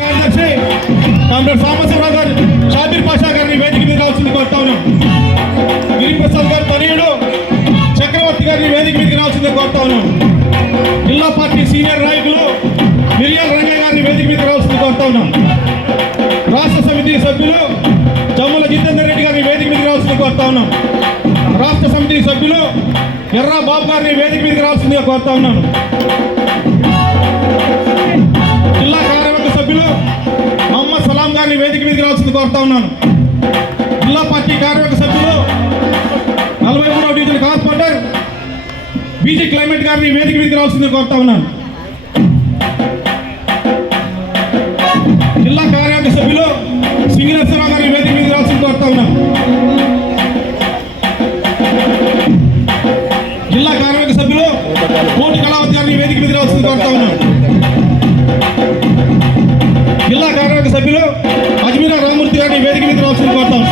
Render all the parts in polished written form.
కార్యదర్శి కామ్రేడ్ సాంబశివరావు గారు షాబీర్ పాషా గారిని వేదిక మీద రావాల్సింది కోరుతా ఉన్నాం. గిరిప్రసాద్ గారి తనయుడు చక్రవర్తి గారిని వేదిక మీదకి రావాల్సింది కోరుతా ఉన్నాం. జిల్లా పార్టీ సీనియర్ నాయకులు మిరియాల రంగయ్య గారిని వేదిక మీదకి రావాల్సింది కోరుతా ఉన్నాం. రాష్ట్ర సమితి సభ్యులు జమ్ముల జితేందర్ రెడ్డి గారిని వేదిక మీదకి రావాల్సింది కోరుతా ఉన్నాం. రాష్ట్ర సమితి సభ్యులు ఎర్రా బాబు గారిని వేదిక మీదకి రావాల్సిందిగా కోరుతా ఉన్నాను. జిల్లా కార్యవర్గ సభ్యులు మహమ్మద్ సలాం గారిని వేదిక మీదకి రావాల్సింది కోరుతా ఉన్నాను. జిల్లా పార్టీ కార్యవర్గ సభ్యులు 43వ డివిజన్ కార్పొరేటర్ బీజీ క్లైమేట్ గారిని వేదిక మీదకి రావాల్సింది కోరుతా ఉన్నాను. జిల్లా కార్యవర్గ సభ్యులు సింగరేశ్వరరావు గారిని వేదిక మీదకి రావాల్సింది కోరుతా ఉన్నాను. జిల్లా కార్యవర్గ సభ్యులు కోటి కళావతి గారిని వేదిక మీదకి రావాల్సింది కోరుతా ఉన్నాను. జిల్లా కార్యవర్గ సభ్యులు అజ్మీరా రామూర్తి గారిని వేదిక మీద రావాల్సింది కోరుతాం.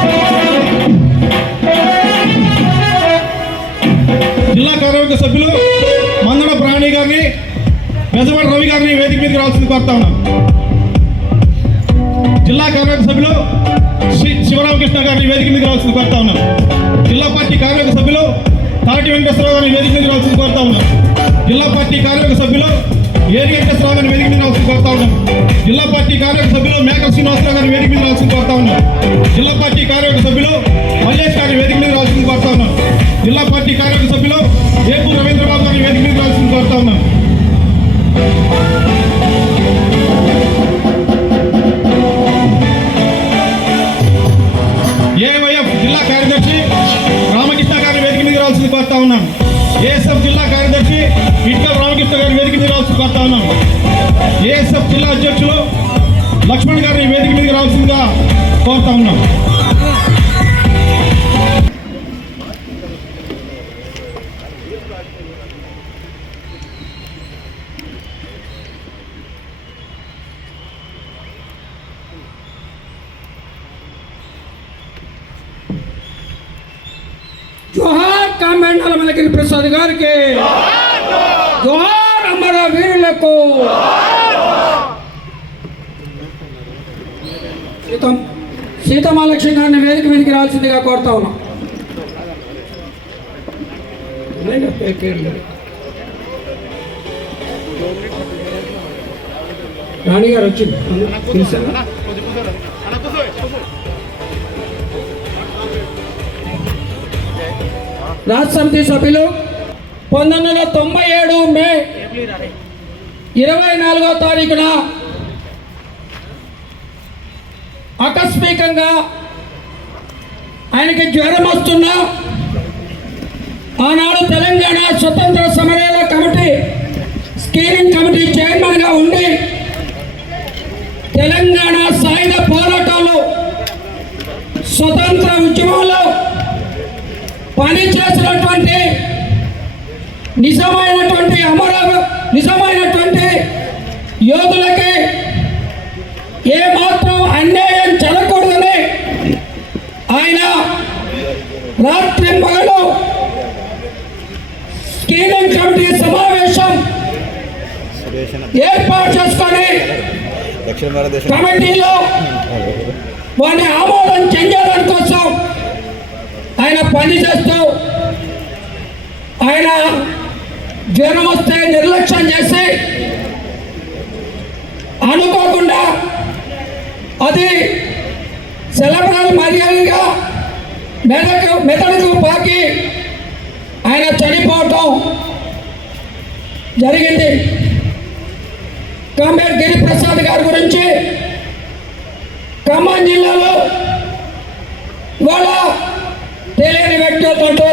జిల్లా కార్యవర్గ సభ్యులు మందడ ప్రాణి గారిని బెజవాడ రవి గారిని వేదిక మీదకి రావాల్సింది కోరుతా ఉన్నాం. జిల్లా కార్యవర్గ సభ్యులు శివరామకృష్ణ గారిని వేదిక మీదకి రావాల్సింది కోరుతా ఉన్నాం. జిల్లా పార్టీ కార్యవర్గ సభ్యులు తాటి వెంకటేశ్వరరావు గారిని వేదిక మీదకి రావాల్సింది కోరుతా ఉన్నాం. జిల్లా పార్టీ కార్యవర్గ సభ్యులు ఏరి వెంకటేశ్వరరావు గారిని వేదిక మీద రావాల్సింది కోరుతా ఉన్నాం. జిల్లా పార్టీ కార్యవర్గ సభ్యులు మేకల శ్రీనివాసరావు గారిని వేదిక మీద రావాల్సింది కోరుతా ఉన్నాం. జిల్లా పార్టీ కార్యవర్గ సభ్యులు మల్లేష్ గారిని వేదిక మీద రావాల్సింది కోరుతా ఉన్నాం. జిల్లా పార్టీ కార్యవర్గ సభ్యులు ఏపూరు రవీంద్రబాబు గారిని వేదిక మీద రావాల్సింది కోరుతా ఉన్నాం. ఏవైఎఫ్ జిల్లా కార్యదర్శి రామకృష్ణ గారిని వేదిక మీద రావాల్సింది కోరుతా ఉన్నాం. ఏఎస్ఎఫ్ జిల్లా కార్యదర్శి ఇటుకల రామకృష్ణ గారిని వేదిక మీద రావాల్సింది కోరుతా ఉన్నాం. ఏఎస్ఎఫ్ జిల్లా అధ్యక్షులు లక్ష్మణ్ గారిని వేదిక మీదకి రావాల్సిందిగా కోరుతా ఉన్నాం. జోహార్ కామ్రేడ్ నల్లమల ప్రసాద్ గారికి, జోహార్ అమర వీరులకు. సీతమహాలక్ష్మి గారిని వేదిక మీదకి రావాల్సిందిగా కోరుతా ఉన్నాం. రాణి గారు వచ్చింది. రాష్ట్ర సమితి సభ్యులు 1997 మే 24వ తారీఖున ఆకస్మికంగా ఆయనకి జ్వరం వస్తున్నా ఆనాడు తెలంగాణ స్వతంత్ర సమరయాల కమిటీ స్టీరింగ్ కమిటీ చైర్మన్గా ఉండి తెలంగాణ సాయుధ పోరాటాలు స్వతంత్ర ఉద్యమంలో పనిచేసినటువంటి నిజమైనటువంటి యోధులకి ఏమాత్రం అన్యాయం జరగకూడదని ఆయన రాత్రి పగలు స్టీరింగ్ కమిటీ సమావేశం ఏర్పాటు చేసుకొని కమిటీలో వారిని ఆమోదం చెందడం కోసం ఆయన పనిచేస్తూ ఆయన జ్వరం వస్తే నిర్లక్ష్యం చేసి అనుకోకుండా అది సెలబ్రల్ మర్యాదగా మెదడుకు పాకి ఆయన చనిపోవటం జరిగింది. కామ్రేడ్ గిరిప్రసాద్ గారి గురించి ఖమ్మం జిల్లాలో ఇవాళ తెలియని వ్యక్తులతో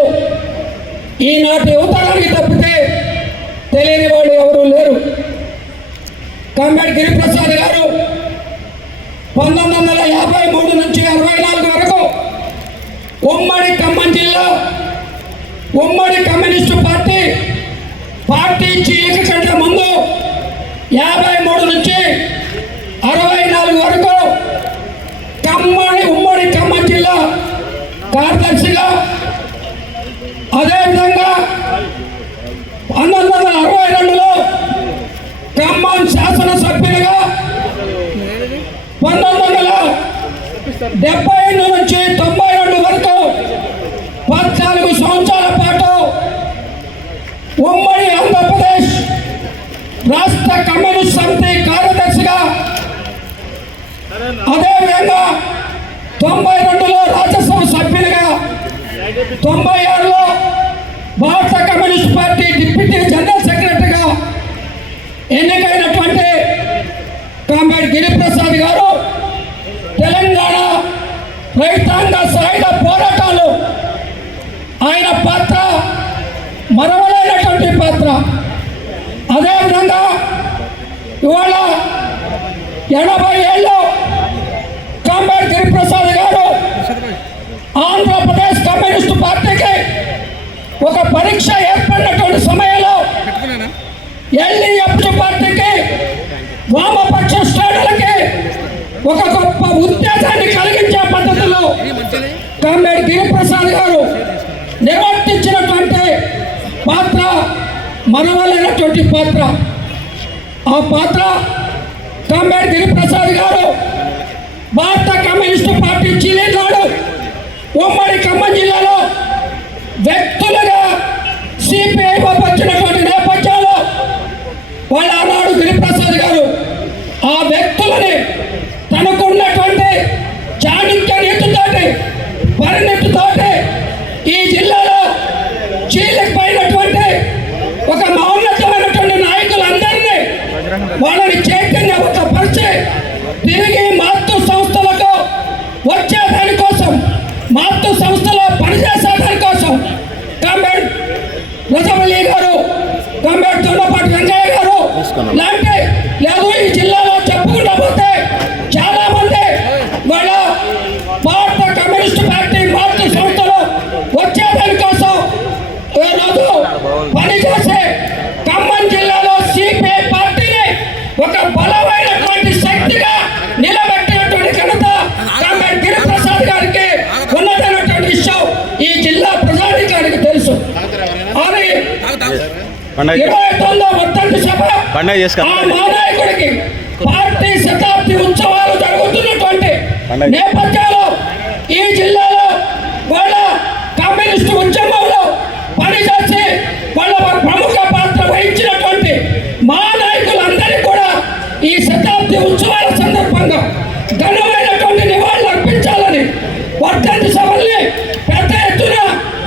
ఈనాటి యువతరానికి తప్పితే తెలియని వాళ్ళు ఎవరూ లేరు. కామ్రేడ్ గిరిప్రసాద్ గారు 1953 నుంచి 64 వరకు ఉమ్మడి ఖమ్మం జిల్లా ఉమ్మడి కమ్యూనిస్టు పార్టీ చీలిక కంటే ముందు 53 నుంచి 64 వరకు ఉమ్మడి ఖమ్మం జిల్లా కార్యదర్శిగా, అదేవిధంగా 1962లో ఖమ్మం శాసనసభ్యులుగా 78 నుంచి 92 వరకు 14 సంవత్సరాల పాటు ఉమ్మడి ఆంధ్రప్రదేశ్ రాష్ట్ర కమ్యూనిస్ట్ సమితి కార్యదర్శిగా, అదేవిధంగా 92లో రాజ్యసభ సభ్యునిగా, 96లో భారత కమ్యూనిస్ట్ పార్టీ డిప్యూటీ జనరల్ సెక్రటరీగా ఎన్నికైనటువంటి కామ్రేడ్ గిరిప్రసాద్ గారు తెలంగాణ రైతాంగ సాయుధ పోరాటాలు ఆయన పాత్ర మరవలేనటువంటి పాత్ర. అదేవిధంగా ఇవాళ 80 ఏళ్ళు కామ్రేడ్ గిరిప్రసాద్ గారు ఆంధ్రప్రదేశ్ కమ్యూనిస్టు పార్టీకి ఒక పరీక్ష ఏర్పడినటువంటి సమయంలో ఎల్డీఎఫ్ పార్టీకి, వామపక్ష శ్రేణులకి ఒక గొప్ప ఉత్తేజాన్ని కలిగించే పద్ధతిలో కామ్రేడ్ గిరిప్రసాద్ గారు నిర్వర్తించినటువంటి పాత్ర మనవలైనటువంటి పాత్ర. ఆ పాత్ర కామ్రేడ్ గిరిప్రసాద్ గారు భారత కమ్యూనిస్టు పార్టీ చీలినాడు ఉమ్మడి ఖమ్మం జిల్లాలో వ్యక్తులుగా సిపిఐ వచ్చినటువంటి నేపథ్యంలో వాళ్ళ ఆనాడు గిరిప్రసాద్ గారు ఆ వ్యక్తులని తనకున్నటువంటి చాణక్య నీతితోటి, పరిణితితోటి ఈ జిల్లాలో చీలిపోయినటువంటి ఒక మౌన్నతమైనటువంటి నాయకులందరినీ వాళ్ళని చైతన్యపరిచి తిరిగి మాతృ సంస్థలకు వచ్చేదాని కోసం, మాతృ సంస్థలో పనిచేసేదాని కోసం కామ్రేడ్ రజవల్లి గారు, కామ్రేడ్ దొండపాటి వెంకయ్య గారు లాంటి, లేదు ఈ జిల్లాలో చెప్పుకుంటూ పోతే చాలా మంది వాళ్ళ భారత కమ్యూనిస్ట్ పార్టీ మాతృ సంస్థలో వచ్చేదాని కోసం ఈరోజు పనిచేసే ఖమ్మం జిల్లాలో సిపిఐ పార్టీని ఒక బలమైనటువంటి శక్తిగా నిలబెట్టినటువంటి ఘనత కామ్రేడ్ గిరిప్రసాద్ గారికి ఉన్నదన్నటువంటి విషయం ఈ జిల్లా ప్రజానికానికి తెలుసు. అది 29వ వర్ధంతి సభ ఆ మహానాయకుడికి పార్టీ శతాబ్ది ఉత్సవాలు జరుగుతున్నటువంటి నేపథ్యంలో ఈ జిల్లాలో వాళ్ళ కమ్యూనిస్టు ఉద్యమంలో పనిచేసి వాళ్ళ ప్రముఖ పాత్ర వహించినటువంటి మహానాయకులందరినీ కూడా ఈ శతాబ్ది ఉత్సవాల సందర్భంగా ఘనమైనటువంటి నివాళులు అర్పించాలని, వర్ధంతి సభల్ని పెద్ద ఎత్తున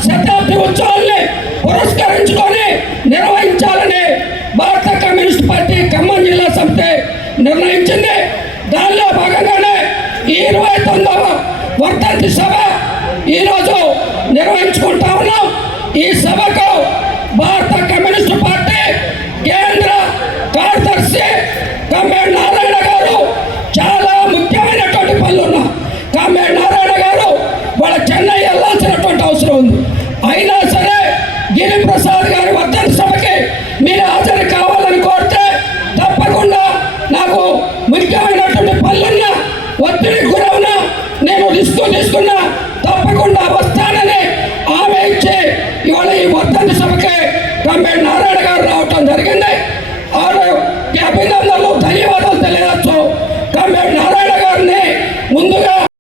శతాబ్ది ఉత్సవాల్ని పురస్కరించుకొని నిర్వహించాలని భారత కమ్యూనిస్ట్ పార్టీ ఖమ్మం జిల్లా సమితి నిర్ణయించింది. దానిలో భాగంగానే ఈ 29వ వర్ధంతి సభ ఈరోజు నిర్వహించుకుంటా ఉన్నాం. ఈ సభకు భారత కమ్యూనిస్ట్ పార్టీ కేంద్ర కార్యదర్శి కామ్రేడ్ నారాయణ గారు, చాలా ముఖ్యమైనటువంటి పనులున్న కామ్రేడ్ నారాయణ గారు వాళ్ళ చెన్నై వెళ్ళాల్సినటువంటి అవసరం ఉంది. అయినా సరే గిరిప్రసాద్ గారి వర్ధంతి సభకి మీరు